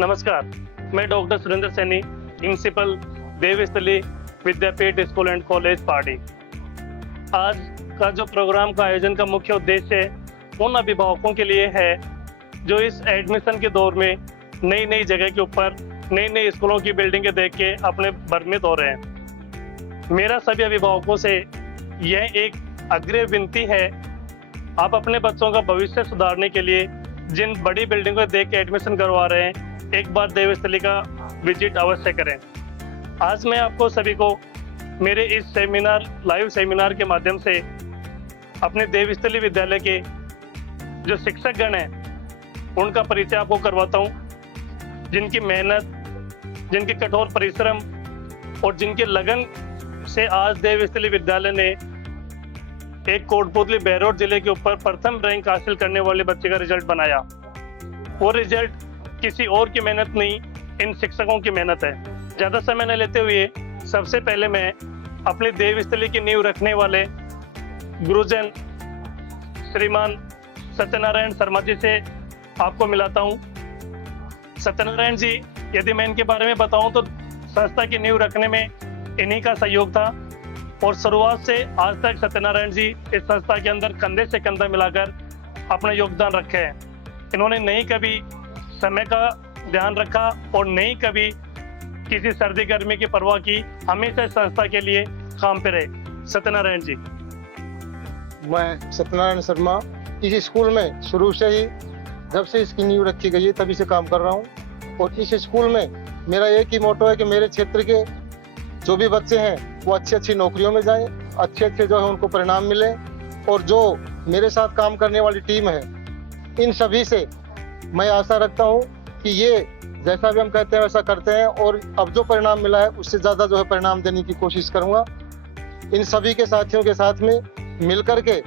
नमस्कार, मैं doctor Surendra Saini, principal Devasthali Vidyapeeth school and college party. आज का जो प्रोग्राम का आयोजन का मुख्य उद्देश्य उन अभिभावकों के लिए है जो इस एडमिशन के दौर में नई नई जगह के ऊपर नई नई स्कूलों की बिल्डिंगें देख के अपने भ्रमित हो रहे हैं। मेरा सभी अभिभावकों से यह एक अग्रिम विनती है, आप अपने बच्चों का भविष्य सुधारने के लिए जिन बड़ी बिल्डिंगों को देख के एडमिशन करवा रहे हैं, एक बार देवस्थली का विजिट अवश्य करें। आज मैं आपको सभी को मेरे इस सेमिनार लाइव सेमिनार के माध्यम से अपने देवस्थली विद्यालय के जो शिक्षकगण हैं उनका परिचय आपको करवाता हूँ, जिनकी मेहनत, जिनके कठोर परिश्रम और जिनके लगन से आज देवस्थली विद्यालय ने एक कोटपुतली बहरौल जिले के ऊपर प्रथम रैंक हासिल करने वाले बच्चे का रिजल्ट बनाया। वो रिजल्ट किसी और की मेहनत नहीं, इन शिक्षकों की मेहनत है। ज़्यादा समय न लेते हुए सबसे पहले मैं अपने देवस्थली की नींव रखने वाले गुरुजन श्रीमान सत्यनारायण शर्मा जी से आपको मिलाता हूँ। सत्यनारायण जी, यदि मैं इनके बारे में बताऊँ तो संस्था की नींव रखने में इन्हीं का सहयोग था और शुरुआत से आज तक सत्यनारायण जी इस संस्था के अंदर कंधे से कंधा मिलाकर अपना योगदान रखे हैं। इन्होंने नहीं कभी समय का ध्यान रखा और नहीं कभी किसी सर्दी गर्मी की परवाह की, हमेशा इस संस्था के लिए काम पे रहे। सत्यनारायण जी। मैं सत्यनारायण शर्मा इस स्कूल में शुरू से ही, जब से इसकी नींव रखी गई है तभी से काम कर रहा हूँ और इस स्कूल में मेरा एक ही मोटो है कि मेरे क्षेत्र के जो भी बच्चे हैं वो अच्छी अच्छी नौकरियों में जाएं, अच्छे अच्छे जो है उनको परिणाम मिले और जो मेरे साथ काम करने वाली टीम है इन सभी से मैं आशा रखता हूं कि ये जैसा भी हम कहते हैं वैसा करते हैं और अब जो परिणाम मिला है उससे ज़्यादा जो है परिणाम देने की कोशिश करूंगा। इन सभी के साथियों के साथ में मिल करके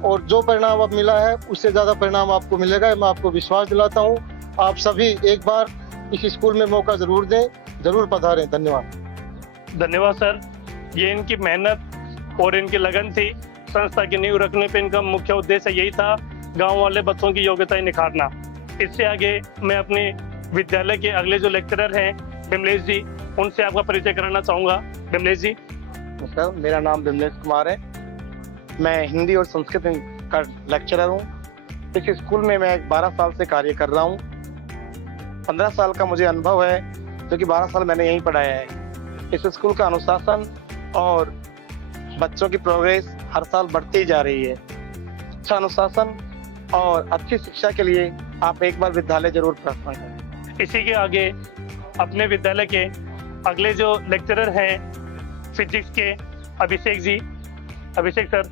और जो परिणाम अब मिला है उससे ज़्यादा परिणाम आपको मिलेगा, मैं आपको विश्वास दिलाता हूँ। आप सभी एक बार इस स्कूल में मौका ज़रूर दें, ज़रूर पधारें। धन्यवाद। धन्यवाद सर। ये इनकी मेहनत और इनकी लगन थी। संस्था की नींव रखने पे इनका मुख्य उद्देश्य यही था, गांव वाले बच्चों की योग्यता निखारना। इससे आगे मैं अपने विद्यालय के अगले जो लेक्चरर हैं बिमलेश जी, उनसे आपका परिचय कराना चाहूँगा। बिमलेश जी। सर, मेरा नाम बिमलेश कुमार है। मैं हिंदी और संस्कृत का लेक्चरर हूँ। इस स्कूल में मैं 12 साल से कार्य कर रहा हूँ। 15 साल का मुझे अनुभव है, जो कि 12 साल मैंने यहीं पढ़ाया है। इस स्कूल का अनुशासन और बच्चों की प्रोग्रेस हर साल बढ़ती जा रही है। अच्छा अनुशासन और अच्छी शिक्षा के लिए आप एक बार विद्यालय जरूर प्रस्थान करें। इसी के आगे अपने विद्यालय के अगले जो लेक्चरर हैं फिजिक्स के अभिषेक जी। अभिषेक सर।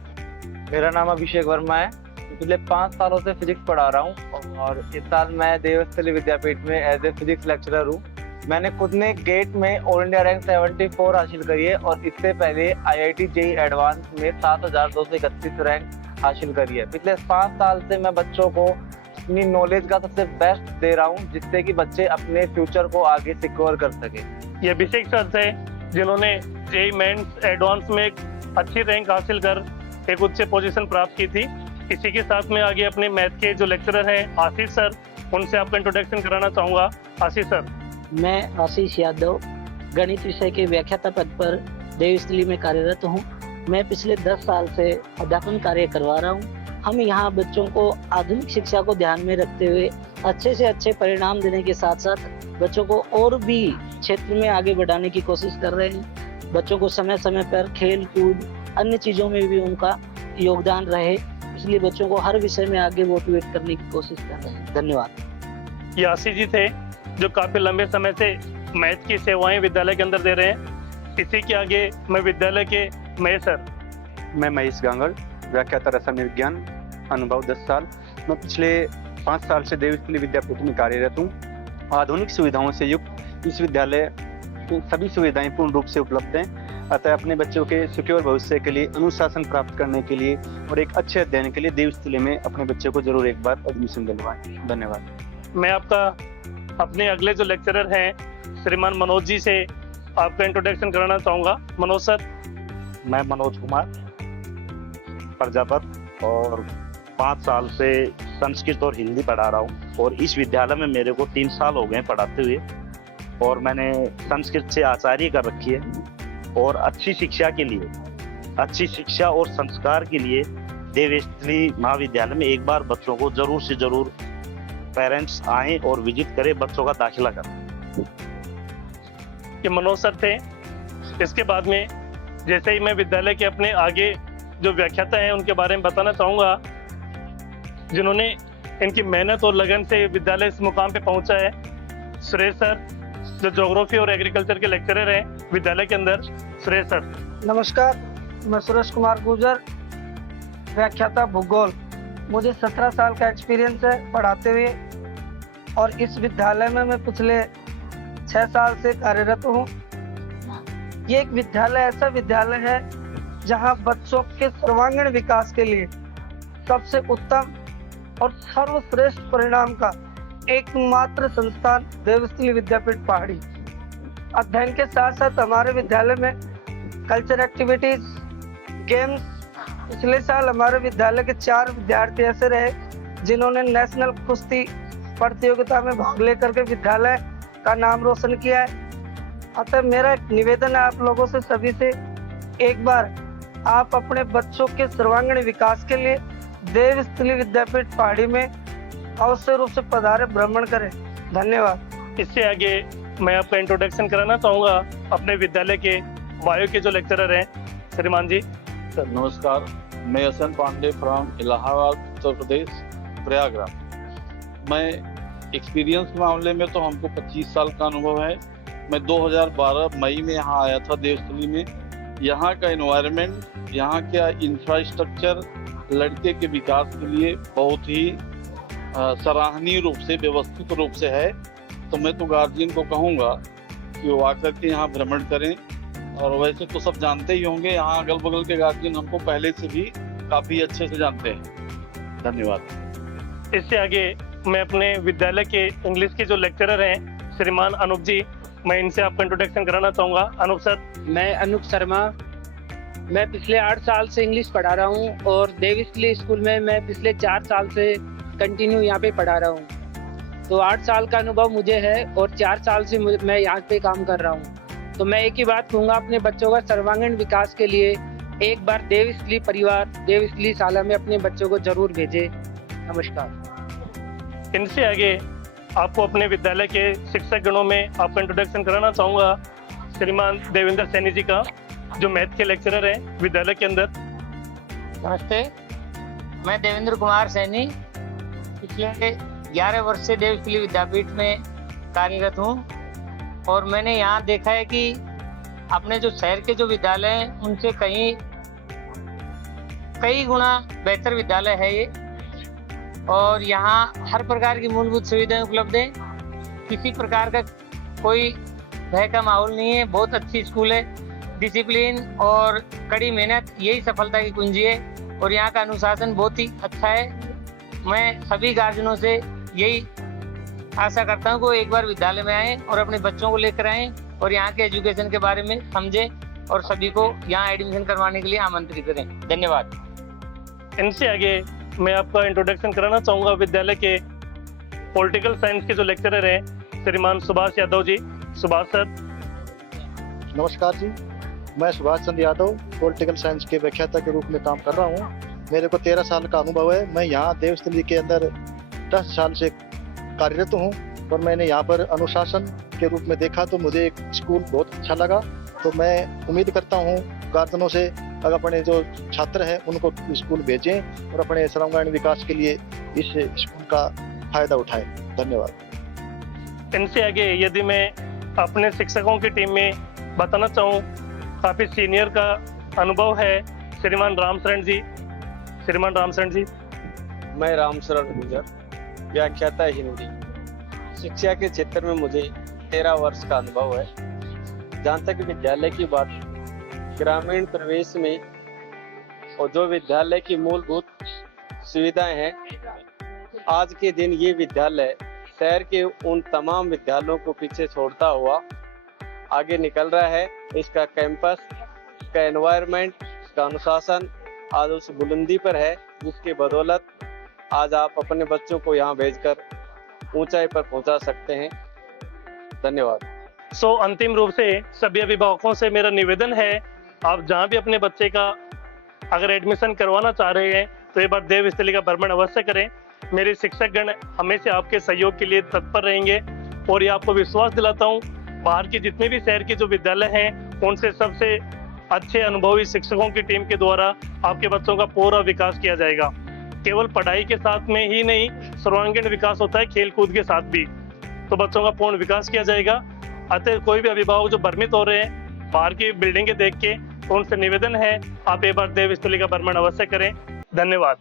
मेरा नाम अभिषेक वर्मा है। पिछले 5 सालों से फिजिक्स पढ़ा रहा हूँ और इस साल मैं देवस्थली विद्यापीठ में एज ए फिजिक्स लेक्चरर हूँ। मैंने खुद ने गेट में ऑल इंडिया रैंक 74 हासिल करी है और इससे पहले IIT JEE एडवांस में 7231 रैंक हासिल करी है। पिछले 5 साल से मैं बच्चों को अपनी नॉलेज का सबसे बेस्ट दे रहा हूँ, जिससे कि बच्चे अपने फ्यूचर को आगे सिक्योर कर सके। ये अभिषेक सर थे जिन्होंने JEE मेंस एडवांस में एक अच्छी रैंक हासिल कर एक उच्च पोजीशन प्राप्त की थी। इसी के साथ में आगे अपने मैथ के जो लेक्चरर हैं आशीष सर, उनसे आपका इंट्रोडक्शन कराना चाहूँगा। आशीष सर। मैं आशीष यादव गणित विषय के व्याख्याता पद पर देवस्थली में कार्यरत हूँ। मैं पिछले 10 साल से अध्यापन कार्य करवा रहा हूँ। हम यहाँ बच्चों को आधुनिक शिक्षा को ध्यान में रखते हुए अच्छे से अच्छे परिणाम देने के साथ साथ बच्चों को और भी क्षेत्र में आगे बढ़ाने की कोशिश कर रहे हैं। बच्चों को समय समय पर खेल कूद अन्य चीज़ों में भी उनका योगदान रहे, इसलिए बच्चों को हर विषय में आगे मोटिवेट करने की कोशिश कर रहे हैं। धन्यवाद। ये आशीष जी थे जो काफ़ी लंबे समय से मैथ की सेवाएं विद्यालय के अंदर दे रहे हैं। इसी के आगे मैं विद्यालय के महेश सर। मैं महेश गांगड़, व्याख्याता रसायन विज्ञान, अनुभव 10 साल। मैं पिछले 5 साल से देवस्थली विद्यापीठ में कार्यरत हूँ। आधुनिक सुविधाओं से युक्त इस विद्यालय की सभी सुविधाएं पूर्ण रूप से उपलब्ध हैं। अतः अपने बच्चों के सिक्योर भविष्य के लिए, अनुशासन प्राप्त करने के लिए और एक अच्छे अध्ययन के लिए देवस्थली में अपने बच्चों को जरूर एक बार एडमिशन दिलवाएं। धन्यवाद। मैं आपका अपने अगले जो लेक्चरर हैं श्रीमान मनोज जी से आपका इंट्रोडक्शन कराना चाहूँगा। मनोज सर। मैं मनोज कुमार प्रजापत और 5 साल से संस्कृत और हिंदी पढ़ा रहा हूँ और इस विद्यालय में मेरे को 3 साल हो गए पढ़ाते हुए और मैंने संस्कृत से आचार्य कर रखी है और अच्छी शिक्षा के लिए, अच्छी शिक्षा और संस्कार के लिए देवस्थली महाविद्यालय में एक बार बच्चों को जरूर से जरूर पेरेंट्स आएं और विजिट करें, बच्चों का दाखिला करें। ये मनोज सर थे। इसके बाद में जैसे ही मैं विद्यालय के अपने आगे जो व्याख्याता हैं उनके बारे में बताना चाहूँगा, जिन्होंने इनकी मेहनत और लगन से विद्यालय इस मुकाम पे पहुंचा है। सुरेश सर जो ज्योग्राफी और एग्रीकल्चर के लेक्चरर हैं विद्यालय के अंदर। सुरेश सर। नमस्कार, मैं सुरेश कुमार गुर्जर, व्याख्याता भूगोल। मुझे 17 साल का एक्सपीरियंस है पढ़ाते हुए और इस विद्यालय में मैं पिछले 6 साल से कार्यरत हूँ। ये एक विद्यालय ऐसा विद्यालय है जहाँ बच्चों के सर्वांगीण विकास के लिए सबसे उत्तम और सर्वश्रेष्ठ परिणाम का एकमात्र संस्थान देवस्थली विद्यापीठ पहाड़ी। अध्ययन के साथ साथ हमारे विद्यालय में कल्चर एक्टिविटीज, गेम्स, पिछले साल हमारे विद्यालय के 4 विद्यार्थी ऐसे रहे जिन्होंने नेशनल कुश्ती प्रतियोगिता में भाग लेकर के विद्यालय का नाम रोशन किया है। अतः मेरा एक निवेदन है आप लोगों से सभी से, एक बार आप अपने बच्चों के सर्वांगीण विकास के लिए देवस्थली विद्यापीठ पहाड़ी में अवश्य रूप से पधारे, भ्रमण करें। धन्यवाद। इससे आगे मैं आपका इंट्रोडक्शन कराना चाहूँगा अपने विद्यालय के बायो के जो लेक्चरर हैं श्रीमान जी। सर नमस्कार, मैं हसन पांडे फ्रॉम इलाहाबाद उत्तर प्रदेश प्रयागराज। मैं एक्सपीरियंस के मामले में तो हमको 25 साल का अनुभव है। मैं 2012 मई में यहाँ आया था देवस्थली में। यहाँ का एनवायरनमेंट, यहाँ का इंफ्रास्ट्रक्चर लड़के के विकास के लिए बहुत ही सराहनीय रूप से, व्यवस्थित रूप से है। तो मैं तो गार्जियन को कहूँगा कि वो आकर के यहाँ भ्रमण करें। और वैसे तो सब जानते ही होंगे, यहाँ अगल बगल के गार्जियन हमको पहले से भी काफ़ी अच्छे से जानते हैं। धन्यवाद। इससे आगे मैं अपने विद्यालय के इंग्लिश के जो लेक्चरर हैं श्रीमान अनूप जी, मैं इनसे आपका इंट्रोडक्शन कराना चाहूँगा। अनूप सर। मैं अनूप शर्मा, मैं पिछले 8 साल से इंग्लिश पढ़ा रहा हूँ और देवस्थली स्कूल में मैं पिछले 4 साल से कंटिन्यू यहाँ पे पढ़ा रहा हूँ। तो 8 साल का अनुभव मुझे है और 4 साल से मैं यहाँ पे काम कर रहा हूँ। तो मैं एक ही बात कहूँगा, अपने बच्चों का सर्वांगीण विकास के लिए एक बार देवस्थली परिवार देवस्थली शाला में अपने बच्चों को जरूर भेजें। नमस्कार। इनसे आगे आपको अपने विद्यालय के शिक्षक गणों में आपका इंट्रोडक्शन कराना चाहूँगा श्रीमान देवेंद्र सैनी जी का, जो मैथ के लेक्चरर हैं विद्यालय के अंदर। नमस्ते, मैं देवेंद्र कुमार सैनी पिछले 11 वर्ष से देवस्थली विद्यापीठ में कार्यरत हूँ और मैंने यहाँ देखा है कि अपने जो शहर के जो विद्यालय हैं उनसे कई गुना बेहतर विद्यालय है ये। और यहाँ हर प्रकार की मूलभूत सुविधाएं उपलब्ध हैं, किसी प्रकार का कोई भय का माहौल नहीं है। बहुत अच्छी स्कूल है, डिसिप्लिन और कड़ी मेहनत यही सफलता की कुंजी है और यहाँ का अनुशासन बहुत ही अच्छा है। मैं सभी गार्जियनों से यही आशा करता हूँ कि वो एक बार विद्यालय में आएँ और अपने बच्चों को लेकर आएँ और यहाँ के एजुकेशन के बारे में समझें और सभी को यहाँ एडमिशन करवाने के लिए आमंत्रित करें। धन्यवाद। इनसे आगे मैं आपका इंट्रोडक्शन कराना चाहूँगा विद्यालय के पॉलिटिकल साइंस के जो लेक्चरर हैं श्रीमान सुभाष यादव जी। सुभाष सर। नमस्कार जी, मैं सुभाष चंद्र यादव पॉलिटिकल साइंस के व्याख्याता के रूप में काम कर रहा हूँ। मेरे को 13 साल का अनुभव है। मैं यहाँ देवस्थली के अंदर 10 साल से कार्यरत हूँ और मैंने यहाँ पर अनुशासन के रूप में देखा तो मुझे एक स्कूल बहुत अच्छा लगा। तो मैं उम्मीद करता हूँ गार्जियनों से अगर अपने जो छात्र हैं उनको स्कूल भेजें और अपने सर्वांगीण विकास के लिए इस स्कूल का फायदा उठाएं। धन्यवाद। इनसे आगे यदि मैं अपने शिक्षकों की टीम में बताना चाहूँ, काफ़ी सीनियर का अनुभव है श्रीमान रामशरण जी। श्रीमान रामशरण जी। मैं रामशरण गुर्जर, व्याख्याता हिंदी। शिक्षा के क्षेत्र में मुझे 13 वर्ष का अनुभव है। जहाँ तक विद्यालय की बात, ग्रामीण प्रवेश में और जो विद्यालय की मूलभूत सुविधाएं हैं, आज के दिन ये विद्यालय शहर के उन तमाम विद्यालयों को पीछे छोड़ता हुआ आगे निकल रहा है। इसका कैंपस, इसका एनवायरनमेंट, इसका अनुशासन आज उस बुलंदी पर है जिसके बदौलत आज आप अपने बच्चों को यहाँ भेजकर ऊंचाई पर पहुंचा सकते हैं। धन्यवाद। सो अंतिम रूप से सभी अभिभावकों से मेरा निवेदन है, आप जहाँ भी अपने बच्चे का अगर एडमिशन करवाना चाह रहे हैं तो एक बार देवस्थली का भ्रमण अवश्य करें। मेरे शिक्षकगण हमेशा आपके सहयोग के लिए तत्पर रहेंगे और ये आपको विश्वास दिलाता हूँ, बाहर के जितने भी शहर के जो विद्यालय हैं उनसे सबसे अच्छे अनुभवी शिक्षकों की टीम के द्वारा आपके बच्चों का पूरा विकास किया जाएगा। केवल पढ़ाई के साथ में ही नहीं, सर्वांगीण विकास होता है खेल कूद के साथ भी, तो बच्चों का पूर्ण विकास किया जाएगा। अतः कोई भी अभिभावक जो भ्रमित हो रहे हैं बाहर की बिल्डिंगें देख के, तो उनसे निवेदन है आप एक बार देवस्थली का भ्रमण अवश्य करें। धन्यवाद।